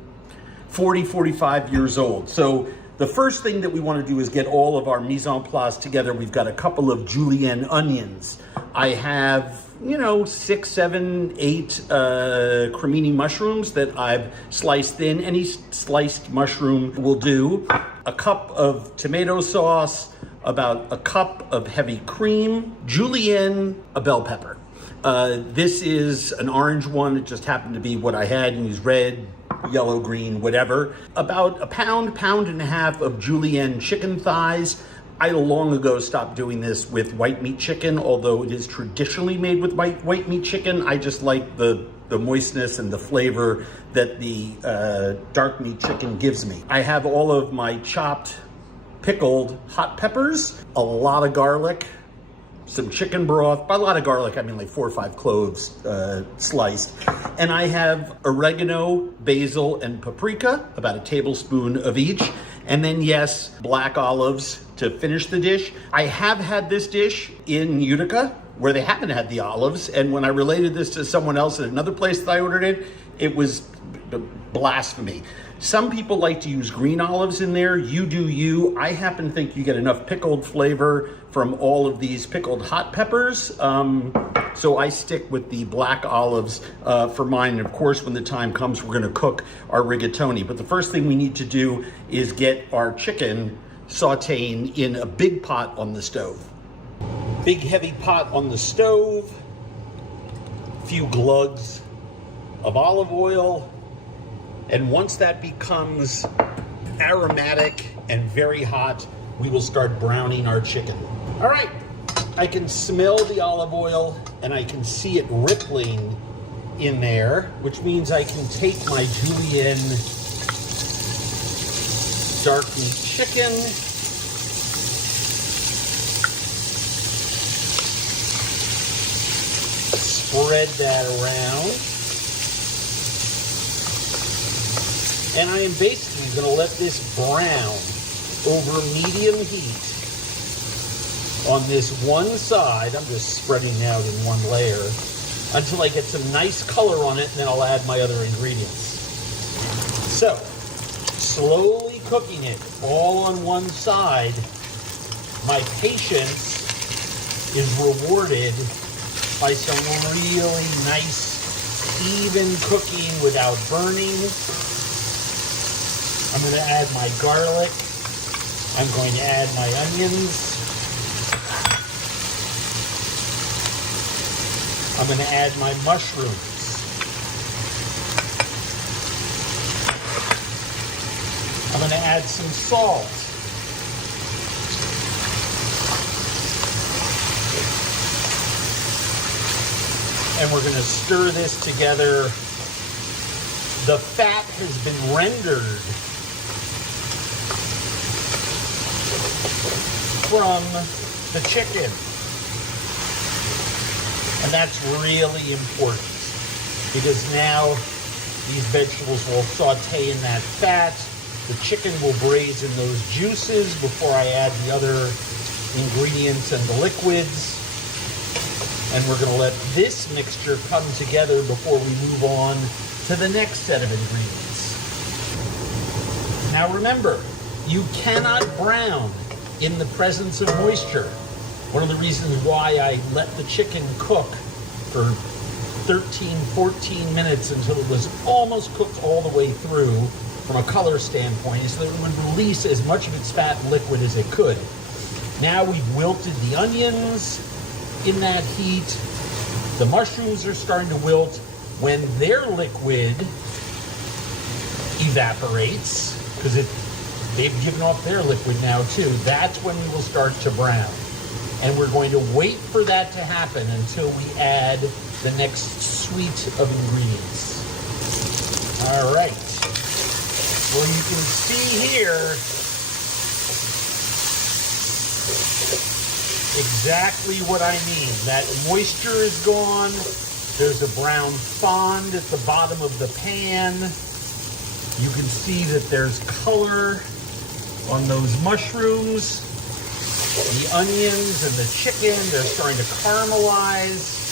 40, 45 years old. So The first thing that we want to do is get all of our mise en place together. We've got a couple of julienne onions. I have, 6, 7, 8 cremini mushrooms that I've sliced thin. Any sliced mushroom will do. A cup of tomato sauce, about a cup of heavy cream, julienne, a bell pepper. This is an orange one. It just happened to be what I had, and use red, yellow, green, whatever. About a pound and a half of julienne chicken thighs. I long ago stopped doing this with white meat chicken, although it is traditionally made with white meat chicken. I just like the moistness and the flavor that the dark meat chicken gives me. I have all of my chopped, pickled hot peppers, a lot of garlic, some chicken broth. By a lot of garlic, I mean like 4 or 5 cloves sliced. And I have oregano, basil, and paprika, about a tablespoon of each. And then, yes, black olives to finish the dish. I have had this dish in Utica, where they haven't had the olives. And when I related this to someone else at another place that I ordered it was blasphemy. Some people like to use green olives in there. You do you. I happen to think you get enough pickled flavor from all of these pickled hot peppers. So I stick with the black olives for mine. And of course, when the time comes, we're gonna cook our rigatoni. But the first thing we need to do is get our chicken sauteing in a big pot on the stove. Big heavy pot on the stove, a few glugs of olive oil. And once that becomes aromatic and very hot, we will start browning our chicken. All right, I can smell the olive oil and I can see it rippling in there, which means I can take my julienne dark meat chicken, spread that around. And I am basically going to let this brown over medium heat on this one side. I'm just spreading it out in one layer until I get some nice color on it, and then I'll add my other ingredients. So, slowly cooking it all on one side, my patience is rewarded by some really nice, even cooking without burning. I'm going to add my garlic. I'm going to add my onions. I'm going to add my mushrooms. I'm going to add some salt. And we're going to stir this together. The fat has been rendered from the chicken. And that's really important because now these vegetables will saute in that fat. The chicken will braise in those juices before I add the other ingredients and the liquids. And we're going to let this mixture come together before we move on to the next set of ingredients. Now remember, you cannot brown in the presence of moisture. One of the reasons why I let the chicken cook for 13, 14 minutes until it was almost cooked all the way through from a color standpoint is so that it would release as much of its fat and liquid as it could. Now we've wilted the onions in that heat. The mushrooms are starting to wilt. When their liquid evaporates, because they've given off their liquid now too, that's when we will start to brown. And we're going to wait for that to happen until we add the next suite of ingredients. All right. Well, you can see here exactly what I mean. That moisture is gone. There's a brown fond at the bottom of the pan. You can see that there's color on those mushrooms. The onions and the chicken, they're starting to caramelize.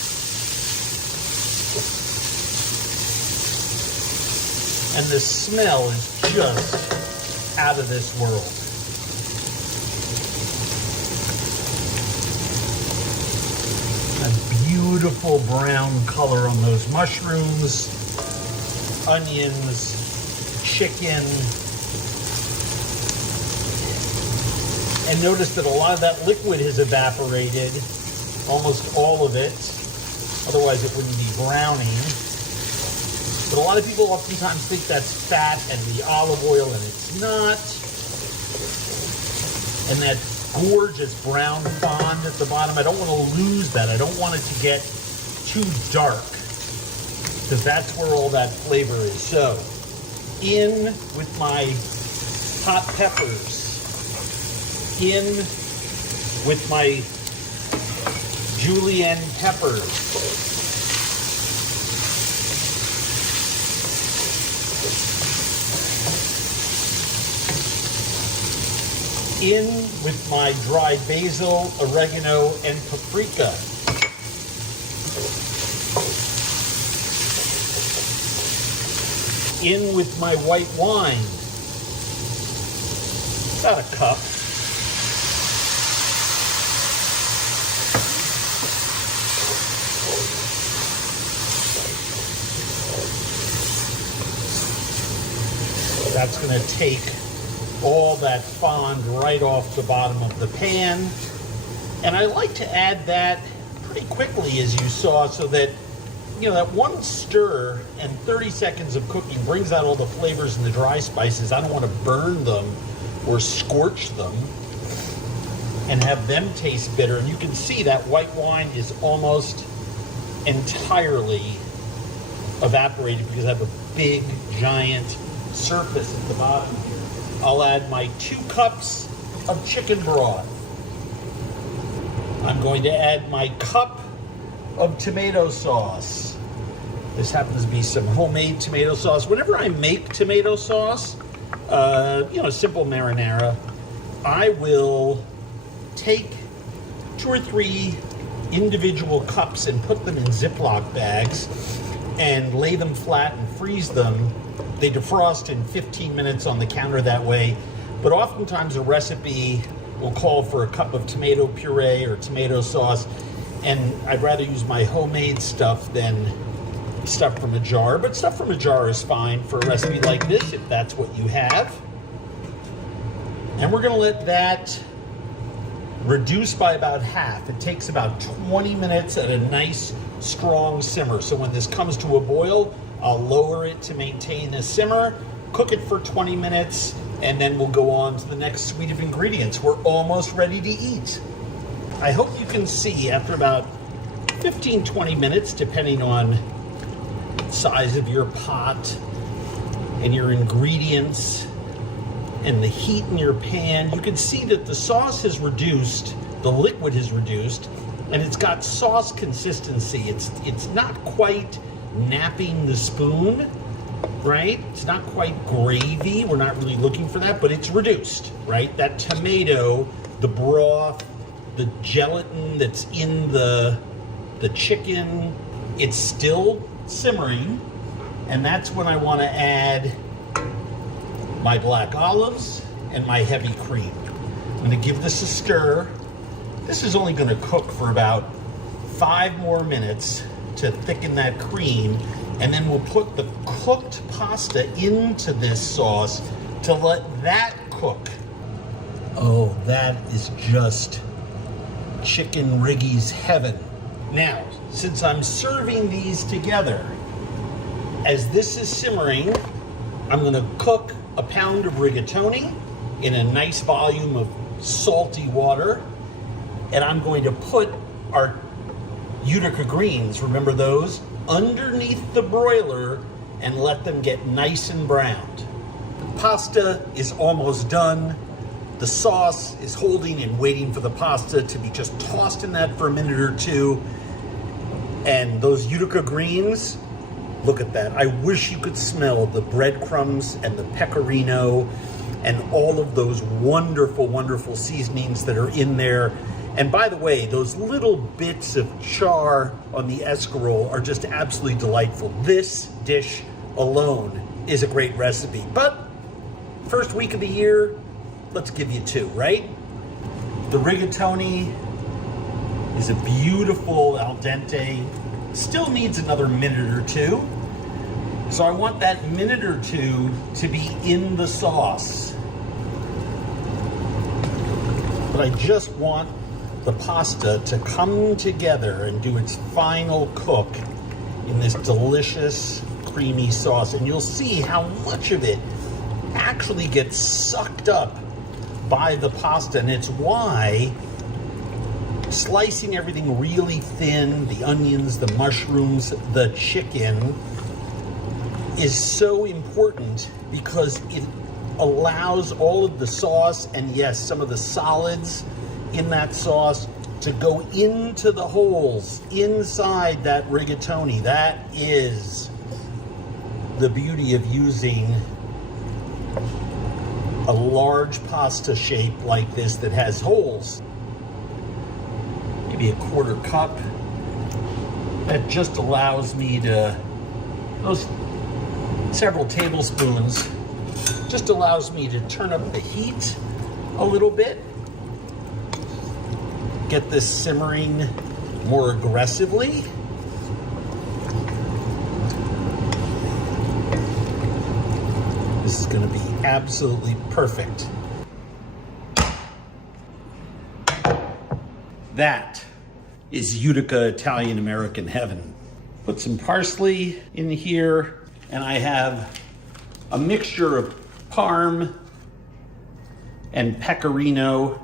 And the smell is just out of this world. A beautiful brown color on those mushrooms, onions, chicken. And notice that a lot of that liquid has evaporated, almost all of it. Otherwise it wouldn't be browning. But a lot of people oftentimes think that's fat and the olive oil, and it's not. And that gorgeous brown fond at the bottom, I don't want to lose that. I don't want it to get too dark, because that's where all that flavor is. So, in with my hot peppers. In with my julienne peppers. In with my dried basil, oregano, and paprika. In with my white wine. About a cup. That's going to take all that fond right off the bottom of the pan. And I like to add that pretty quickly, as you saw, so that, you know, that one stir and 30 seconds of cooking brings out all the flavors and the dry spices. I don't want to burn them or scorch them and have them taste bitter. And you can see that white wine is almost entirely evaporated because I have a big, giant surface at the bottom here. I'll add my 2 cups of chicken broth. I'm going to add my cup of tomato sauce. This happens to be some homemade tomato sauce. Whenever I make tomato sauce, you know, simple marinara, I will take 2 or 3 individual cups and put them in Ziploc bags and lay them flat and freeze them. They defrost in 15 minutes on the counter that way, but oftentimes a recipe will call for a cup of tomato puree or tomato sauce, and I'd rather use my homemade stuff than stuff from a jar, but stuff from a jar is fine for a recipe like this if that's what you have. And we're going to let that reduce by about half. It takes about 20 minutes at a nice strong simmer. So when this comes to a boil, I'll lower it to maintain a simmer, cook it for 20 minutes, and then we'll go on to the next suite of ingredients. We're almost ready to eat. I hope you can see after about 15-20 minutes, depending on the size of your pot and your ingredients and the heat in your pan, you can see that the sauce has reduced, the liquid has reduced, and it's got sauce consistency. It's not quite napping the spoon, right? It's not quite gravy. We're not really looking for that, but it's reduced, right? That tomato, the broth, the gelatin that's in the chicken, it's still simmering, and that's when I want to add my black olives and my heavy cream. I'm going to give this a stir. This is only going to cook for about 5 more minutes to thicken that cream, and then we'll put the cooked pasta into this sauce to let that cook. Oh, that is just chicken Riggies heaven. Now, since I'm serving these together, as this is simmering, I'm going to cook a pound of rigatoni in a nice volume of salty water, and I'm going to put our Utica greens, remember those, underneath the broiler and let them get nice and browned. The pasta is almost done. The sauce is holding and waiting for the pasta to be just tossed in that for a minute or two. And those Utica greens, look at that. I wish you could smell the breadcrumbs and the pecorino and all of those wonderful, wonderful seasonings that are in there. And by the way, those little bits of char on the escarole are just absolutely delightful. This dish alone is a great recipe, but First week of the year, let's give you two, right? The rigatoni is a beautiful al dente. Still needs another minute or two. So I want that minute or two to be in the sauce. But I just want the pasta to come together and do its final cook in this delicious, creamy sauce. And you'll see how much of it actually gets sucked up by the pasta. And it's why slicing everything really thin, the onions, the mushrooms, the chicken, is so important, because it allows all of the sauce and, yes, some of the solids in that sauce to go into the holes inside that rigatoni. That is the beauty of using a large pasta shape like this that has holes. Maybe a quarter cup. That just allows me to, those several tablespoons, just allows me to turn up the heat a little bit, get this simmering more aggressively. This is going to be absolutely perfect. That is Utica Italian American heaven. Put some parsley in here, and I have a mixture of Parm and Pecorino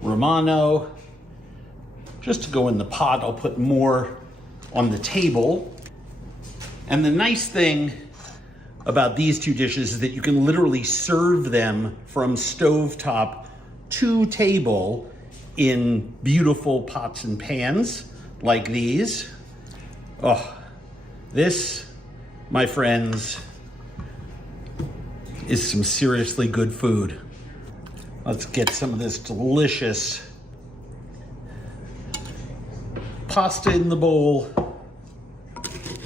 Romano. Just to go in the pot, I'll put more on the table. And the nice thing about these two dishes is that you can literally serve them from stovetop to table in beautiful pots and pans like these. Oh, this, my friends, is some seriously good food. Let's get some of this delicious pasta in the bowl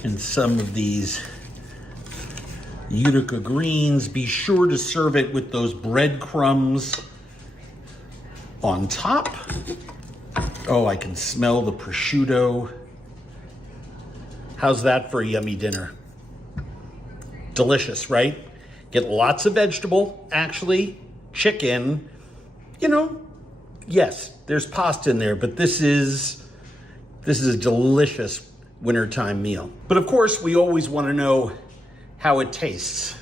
and some of these Utica greens. Be sure to serve it with those breadcrumbs on top. Oh, I can smell the prosciutto. How's that for a yummy dinner? Delicious, right? Get lots of vegetable, actually. Chicken, you know, yes, there's pasta in there, but this is a delicious wintertime meal. But of course, we always want to know how it tastes.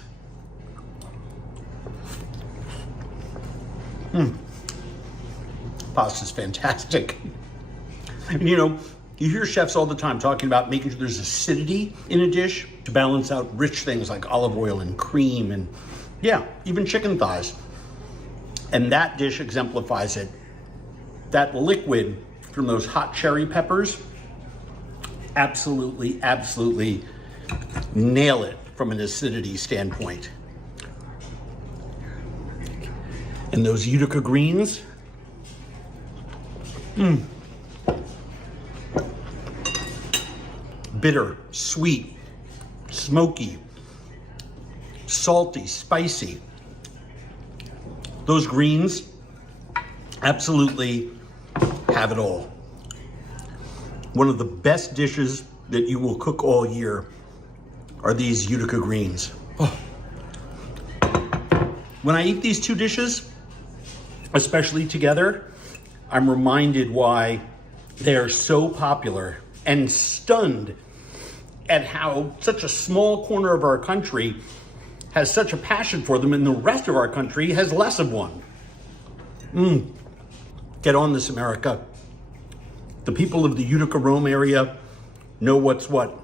Pasta's fantastic. You know, you hear chefs all the time talking about making sure there's acidity in a dish to balance out rich things like olive oil and cream and, yeah, even chicken thighs. And that dish exemplifies it. That liquid from those hot cherry peppers, absolutely, absolutely nail it from an acidity standpoint. And those Utica greens, bitter, sweet, smoky, salty, spicy. Those greens absolutely have it all. One of the best dishes that you will cook all year are these Utica greens. Oh. When I eat these two dishes, especially together, I'm reminded why they are so popular, and stunned at how such a small corner of our country has such a passion for them and the rest of our country has less of one. Get on this, America. The people of the Utica Rome area know what's what.